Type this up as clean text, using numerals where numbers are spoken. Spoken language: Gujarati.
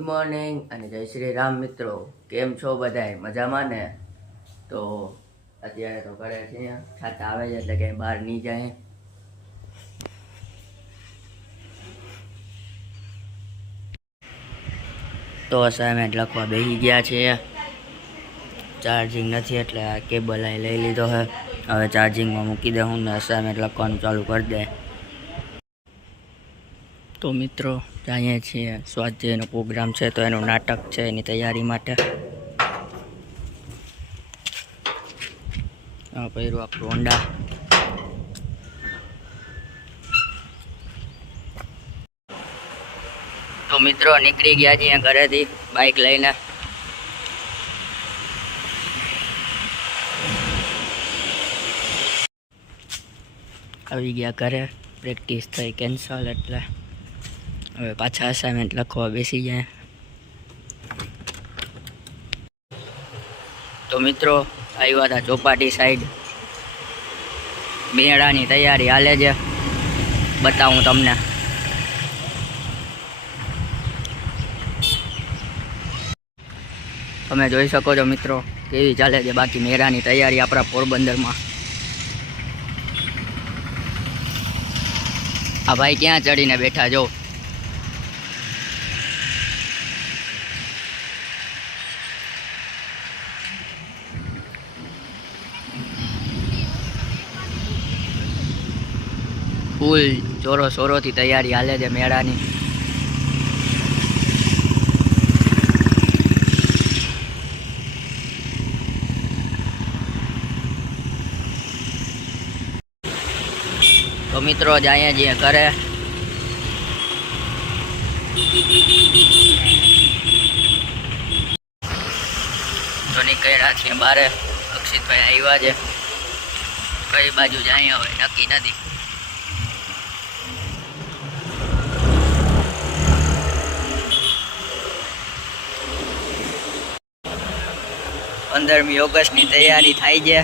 ગુડ મોર્નિંગ અને જય શ્રી રામ મિત્રો, કેમ છો બધાય? મજામાં ને? તો અત્યારે તો ઘરે છીએ, છાતા આવે છે એટલે કંઈ બહાર નહીં જાય. તો અસાઇનમેન્ટ લખવા બેસી ગયા છે. ચાર્જિંગ નથી એટલે આ કેબલ અહીં લઈ લીધો છે. હવે ચાર્જિંગમાં મૂકી દે હું ને અસાઇનમેન્ટ લખવાનું ચાલુ કરી દે. તો મિત્રો જાણીએ છીએ સ્વાધ્યાયનો પ્રોગ્રામ છે તો એનું નાટક છે, એની તૈયારી માટે પહેર્યું આપણું હોન્ડા. તો મિત્રો નીકળી ગયા છીએ ઘરેથી બાઇક લઈને. આવી ગયા ઘરે, પ્રેક્ટિસ થઈ કેન્સલ એટલે હવે પાછા અસાઇનમેન્ટ લખવા બેસી જાય. તો મિત્રો આવ્યા હતા ચોપાટી સાઈડ, મેળાની તૈયારી હાલે છે, બતાવું તમને. તમે જોઈ શકો છો મિત્રો કેવી ચાલે છે બાકી મેળાની તૈયારી આપણા પોરબંદરમાં. આ ભાઈ ક્યાં ચડીને બેઠા જો. ફૂલ જોરો શોરોથી તૈયારી હાલે છે મેળાની. તો મિત્રો જઈએ છીએ ઘરે. તો નીકળ્યા છીએ બારે, અક્ષિતભાઈ આવ્યા છે. કઈ બાજુ જાય હવે નક્કી નથી. પંદરમી ઓગસ્ટની તૈયારી થાય છે.